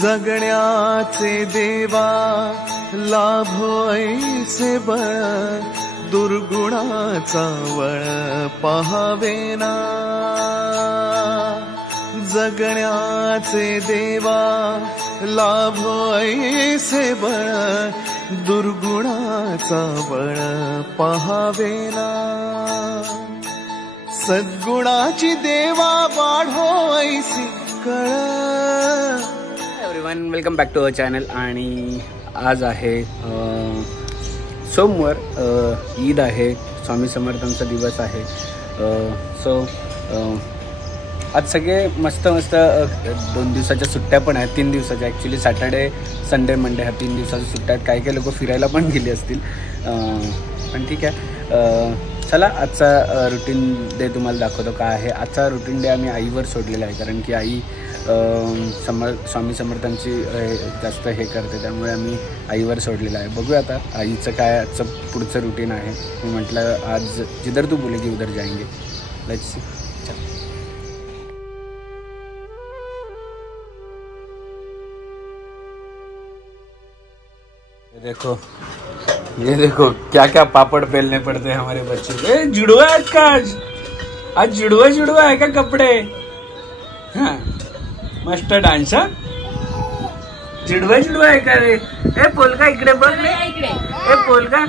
जगण्याचे देवा लाभो ऐसे बळ दुर्गुणाचा वळ पहावेना जगण्याचे देवा लाभो ऐसे बळ दुर्गुणाचा बळ पहावेना सद्गुणाची देवा वाढो ऐसी कळ। Everyone welcome back to our channel. आणि आज आहे सोमवार, ईद आहे, स्वामी समर्थांचा दिवस आहे। सो आज सगळे मस्त 2 दिवसाच्या सुट्ट्या पण आहेत, 3 दिवसाच्या ॲक्च्युली सॅटर्डे संडे मंडे ह्या 3 दिवसाच्या सुट्ट्या आहेत। काही लोक फिरायला पण गेले असतील, पण ठीक आहे। चला आजचा रुटीन डे तुम्हाला दाखवतो काय आहे। आजचा रुटीन डे आम्ही आईवर सोडलेला आहे, कारण की आई स्वामी समर्थांची जास्त हे करते, त्यामुळे आम्ही आईवर सोडलेलं आहे। बघूया आता आईचं काय आजचं पुढचं रुटीन आहे। मी म्हटलं आज जिधर तू बोलेगी उधर जाएंगे, लेट्स सी। ये देखो क्या क्या पापड़ बेलने पड़ते हैं हमारे बच्चे। जुड़वा है का आज जुड़वा है का कपड़े। हाँ मस्त डान्स। जुड़वा है का रे। ए पोलका इकडे बघ रे, ए पोलका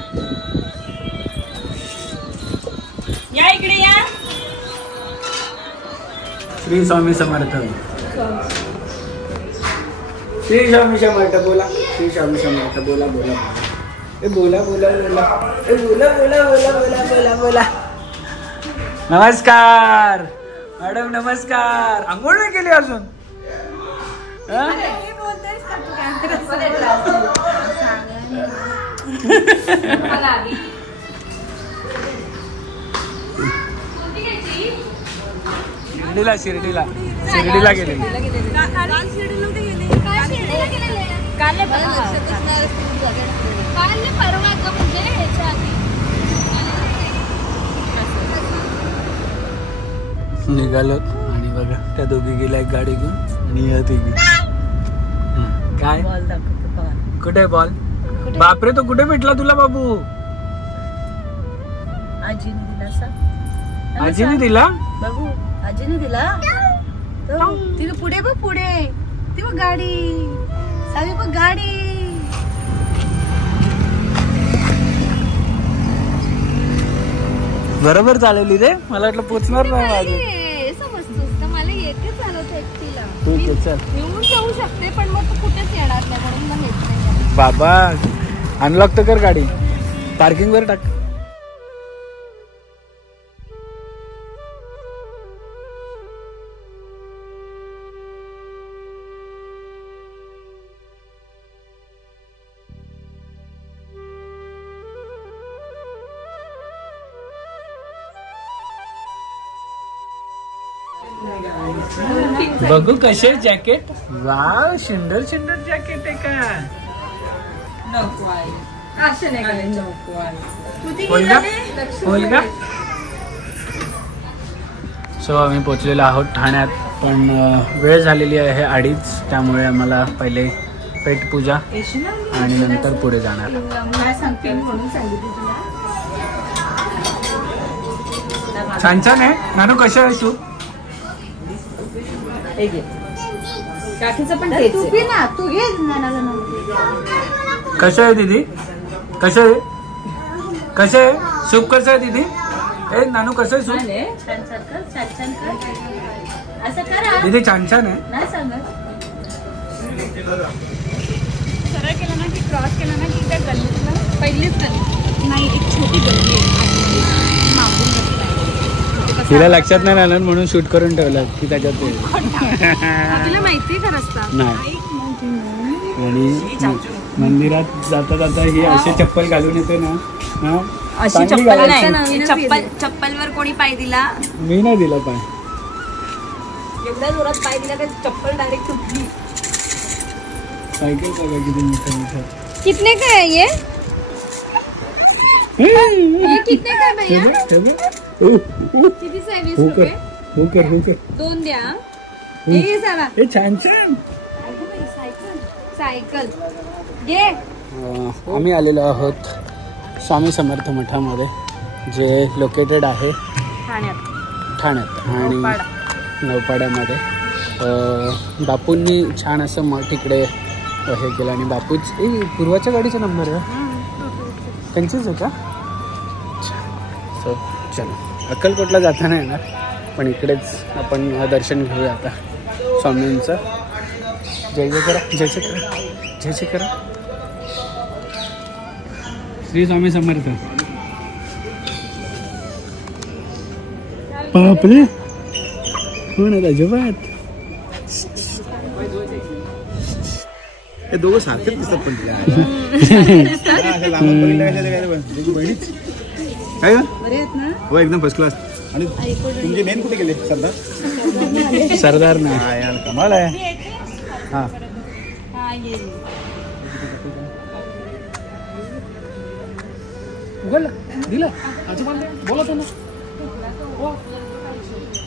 या इकडे या। श्री स्वामी समर्थ, श्री स्वामी समर्थ बोला, श्री स्वामी समर्थ बोला बोला ए बोला बोला बोला ए बोला बोला बोला बोला बोला बोला। नमस्कार मॅडम, नमस्कार। अंघोळ नाही केली अजून? शिर्डीला गेले। निघालो आणि बघा त्या दोघी गेल्या गाडी घेऊन आणि या तिघी काय कुठे बॉल? बापरे, तो कुठे भेटला तुला बाबू? आजीने दिला बाबू, आजीने दिला। तिथे पुढे बघ, पुढे ती बघ गाडी, सावी बघ गाडी। बरोबर चालवली रे, मला वाटलं पोचणार नाही माझी। समजतोस का? मला येते चालवता एकटीला। ठीक आहे चल, येऊन जाऊ शकते पण मग तू कुठेच येणार नाही, म्हणून मग येत नाही। बाबा अनलॉक तर कर गाडी, पार्किंग वर टाक। बघू कसे जॅकेट, वाव सुंदर जॅकेट आहे का? सो आम्ही पोचलेलो आहोत ठाण्यात, पण वेळ झालेली आहे 2:30, त्यामुळे आम्हाला पहिले पेटपूजा आणि नंतर पुढे जाणार। छान आहे नानू, कशा आहे तू? काकीचं पण तू घे ना, तू घे ना। कसं आहे दीदी? कसं आहे सूप? कसं आहे दीदी? ए नानू कसं आहे सूप? दीदी छान आहे। सरळ केलं ना की क्रॉस केला ना की त्या गल्लीतला पहिलीच गल्ली नाही, एक छोटी गल्ली आहे, तिला लक्षात नाही राहणार म्हणून शूट करून ठेवलं की त्याच्यात तुला माहिती का रस्ता नाही। आणि मंदिरात जाता ही अशी चप्पल घालून येते ना, अशी चप्पल नाही, चप्पलवर कोणी पाय दिला? मी नाही दिला पाय, एवढ्या जोरात पाय दिला का चप्पल डायरेक्ट तुटली। सायकल बघा किती मोठं। कितने का है ये कितने का भैया? किती 20 रुपये? 2 द्या। हे सारा हे छान सायकल घे. आम्ही आलेलो आहोत स्वामी समर्थ मठामध्ये, जे लोकेटेड आहे ठाण्यात आणि नौपाड्यामध्ये. बापूंनी छान असं मठ इकडे हे केलं आणि बापूच पूर्वाच्या गाडीचा नंबर आहे त्यांचीच आहे का? सो चलो, अक्कलकोटला जाताना येणार, पण इकडेच आपण दर्शन घेऊया आता स्वामींचं. जय जय करा, जय जय करा, जय जय करा. श्री स्वामी समर्थ. बापरे, कोण आहे अजिबात? हे दोघं सारखेच दिसतात पण काय हो, एकदम फर्स्ट क्लास. आणि तुमचे मेन कुठे गेले? सरदार. सरदार ना यार कमाल आहे. हा उघडलं दिलं आजोबाला बोला त्यांना,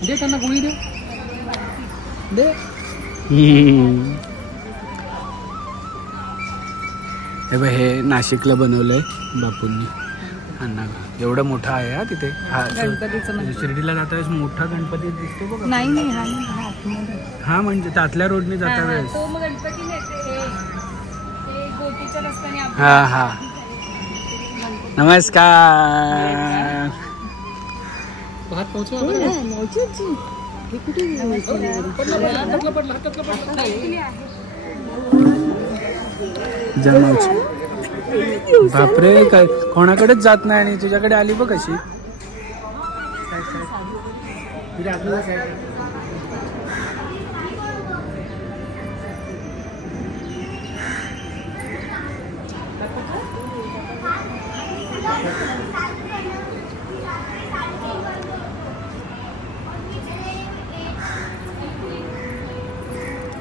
दे त्यांना गोळी दे दे. हे बघ, हे नाशिकला बनवलंय बापूंनी. अण्णा एवढं मोठं आहे हा तिथे. हा शिर्डीला जाता वेळेस मोठा गणपती दिसतो बघ. नाही हा म्हणजे तातल्या रोडने जाता वेळेस. हा हा नमस्कार. बापरे, काय कोणाकडेच जात नाही आणि तुझ्याकडे आली बघ कशी.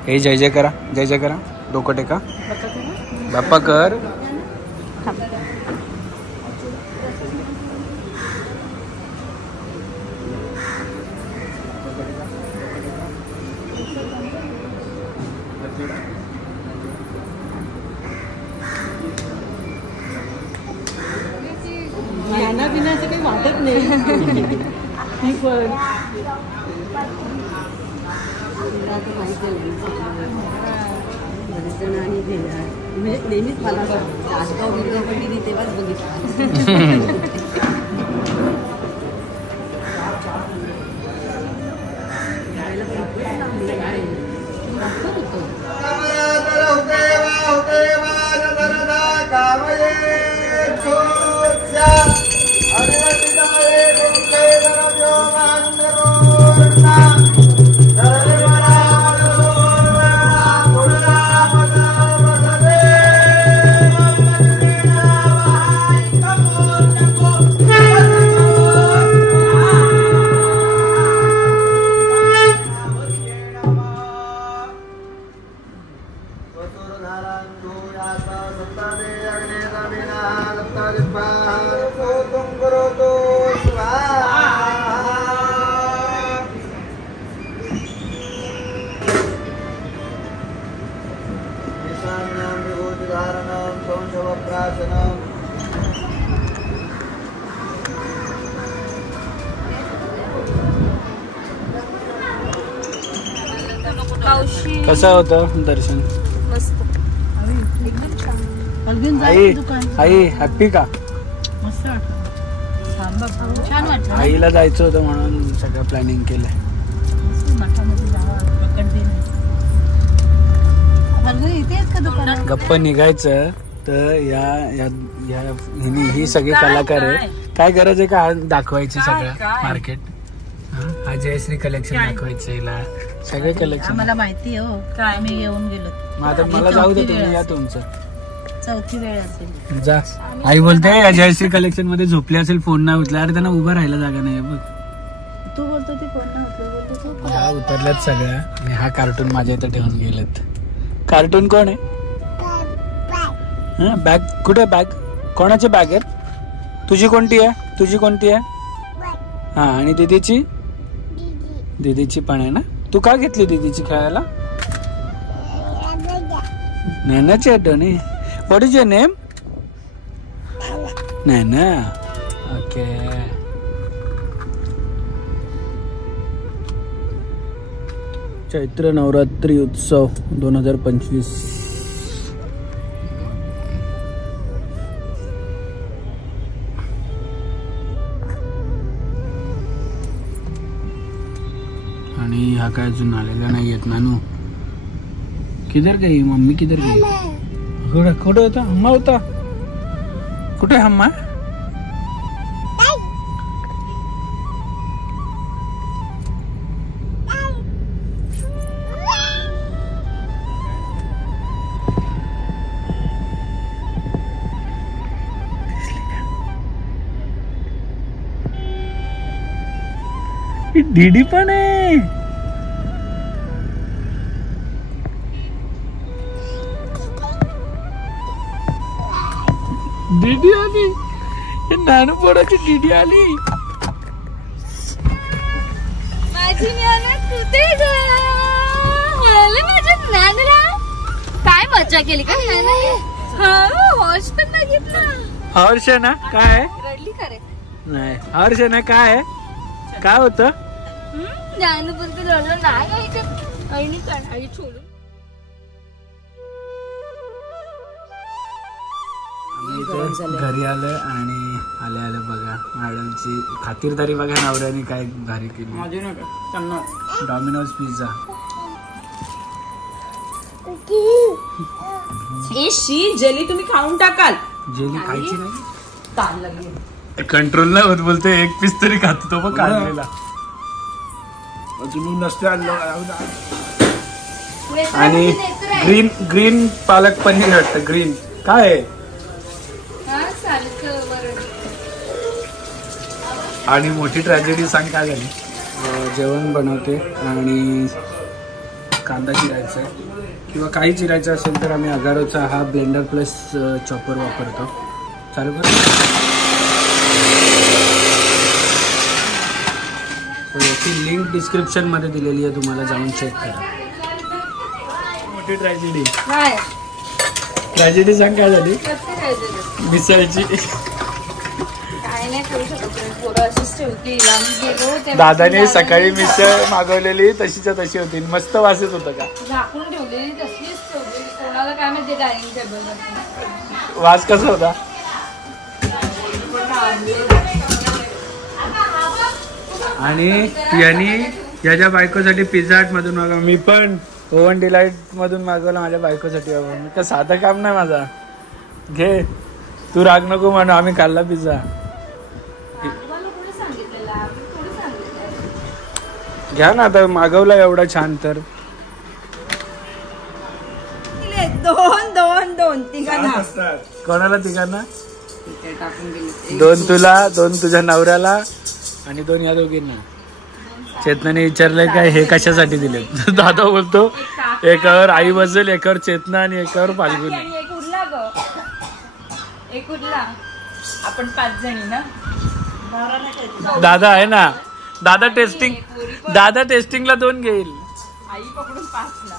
हे जय जय करा, जय जय करा. डोकं टेका, बाप्पा कर. खाण्यापिण्याची काही वाटत नाही. म्हणजे नेहमीच मला आजगाव गिरगावपट्टी तेव्हाच बघितलं. कसं होतं दर्शन? मस्त. आई आई हॅप्पी का? मस्त वाटतं, छान वाटतं. आईला जायचं होतं म्हणून सगळं प्लॅनिंग केलंय. गप्प निघायचं तर या ही सगळे कलाकार आहे. काय गरज आहे का दाखवायची सगळं मार्केट? हा जयश्री कलेक्शन दाखवायचं हिला, सगळे कलेक्शन मला माहिती हो. काय मी येऊन गेलो. मग आता मला जाऊ दे, तुम्ही या तुमचं. चौथी वेळ असेल. जा. आई बोलते या जयश्री कलेक्शन मध्ये झोपली असेल, फोन नाही उचला. अरे त्यांना उभं राहायला जागा नाही बघ. तू बोलतो ती फोन नाही उचलत. ह्या उतरल्यात सगळ्या आणि हा कार्टून माझ्या इथं ठेवून गेलेत. कार्टून कोण आहे? बॅग कुठे? बॅग कोणाची बॅग आहे? तुझी कोणती आहे? तुझी कोणती आहे? हा आणि दीदीची? दीदीची पण आहे ना. तू का घेतली दीदीची खेळायला? Nana Chetoni. What is your name? Nana. Okay. चैत्र नवरात्री उत्सव 2025. आणि ह्या काय अजून आलेल्या नाही आहेत नानू. किधर गई मम्मी? किधर गई? कुठे होता हम्मा? होता कुठे हम्मा? डीडी पण आहे. डीडी आली. नानू पोराची डीडी आली. माझी नाना कुठे माझ्या नानूला काय मजा केली का हॉर्स पण बघितला. हर्ष ना काय? रडली का रे? नाही हर्ष ना काय काय होतं? नानू पण ते रडलं नाही आईने आई सोडून. घरी आलोय आणि आले बघा मॅडमची खातिरदारी बघा नवऱ्याने काय भारी केली. Domino's pizza. जेली तुम्ही खाऊन टाकाल. जेली खायची नाही. कंट्रोल नाही होत बोलते. एक पीस तरी खातो तो पण काढलेला. आणि ग्रीन पालक पनीर वाटतं. ग्रीन काय आहे? आणि मोठी ट्रॅजेडी सांग काय झाली? जेवण बनवते आणि कांदा चिरायचा आहे किंवा काही चिरायचं असेल तर आम्ही अगारोचा हा ब्लेंडर प्लस चॉपर वापरतो. चालू कर. याची लिंक डिस्क्रिप्शन मध्ये दिलेली आहे, तुम्हाला जाऊन चेक करा. मोठी ट्रॅजेडी. ट्रॅजेडी सांग काय झाली? मिसळची. दादाने सकाळी मिसळ मागवलेली तशीच्या तशी होती. मस्त वास येत होतं का? झाकून ठेवलेली तशीच ठेवलेली. कोणाला काय माहिती डायनिंग टेबल. वास कसा होता? आणि यांनी याच्या बायकोसाठी पिझ्झा हट मधून मागवला. मी पण ओव्हन डिलाइट मधून मागवला माझ्या बायकोसाठी. मी का साधं काम नाही माझा. घे तू राग नको म्हणून आम्ही खाल्ला पिझ्झा. घ्या ना आता मागवला एवढा छान तर. दोन तिघांना. कोणाला? तिघांना. 2 तुला, 2 तुझ्या नवऱ्याला आणि 2 या दोघींना. चेतनाने विचारलंय काय हे कशासाठी दिले? दादा बोलतो एकावर आई बसेल, एकावर चेतना आणि एकावर फाल्गुनी. एक उरला. आपण 5 जणी ना. दादा आहे ना. दादा टेस्टिंगला 2 घेईल. आई पकडून 5 ला.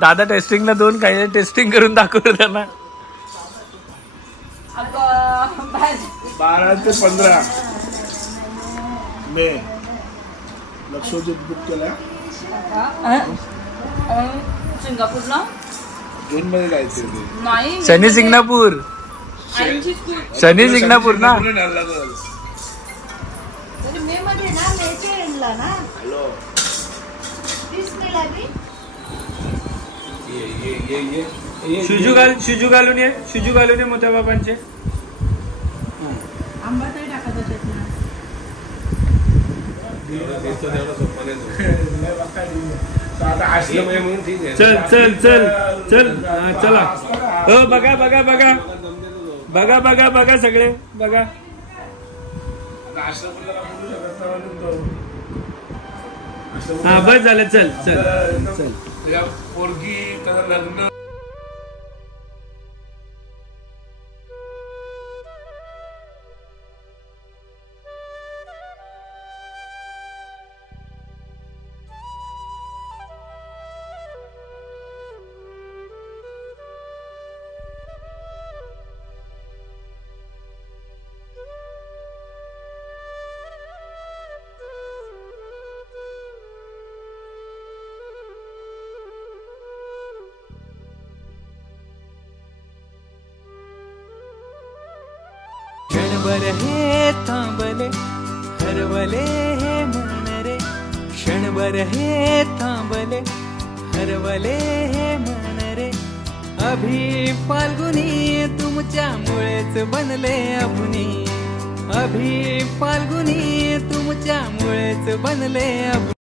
दादा टेस्टिंगला 2 काही टेस्टिंग करून दाखवतो त्यांना. 12 ते 15 मे लक्षद्वीप बुक केला. सिंगापूरला जून मध्ये जायचं नाही. शनी सिंगणापूर. शनी सिंगणापूर ना. मे मध्ये ना. मेच्या एंडला ना. हॅलो 30 मेला बी. शिजू घालून ये मोठ्या बाबांचे. आंबा तरी टाकायचा त्यातला. चल चला. हो बघा सगळे बघा. हा बस झालं. चल पोरगी त्याचं लग्न. क्षणभर हे थांबले हरवले हे मन रे, क्षणभर हे थांबले हरवले हे मन रे. अभि फाल्गुनी तुमच्यामुळेच बनले अभुनी, अभि फाल्गुनी तुमच्यामुळेच बनले अभुनी.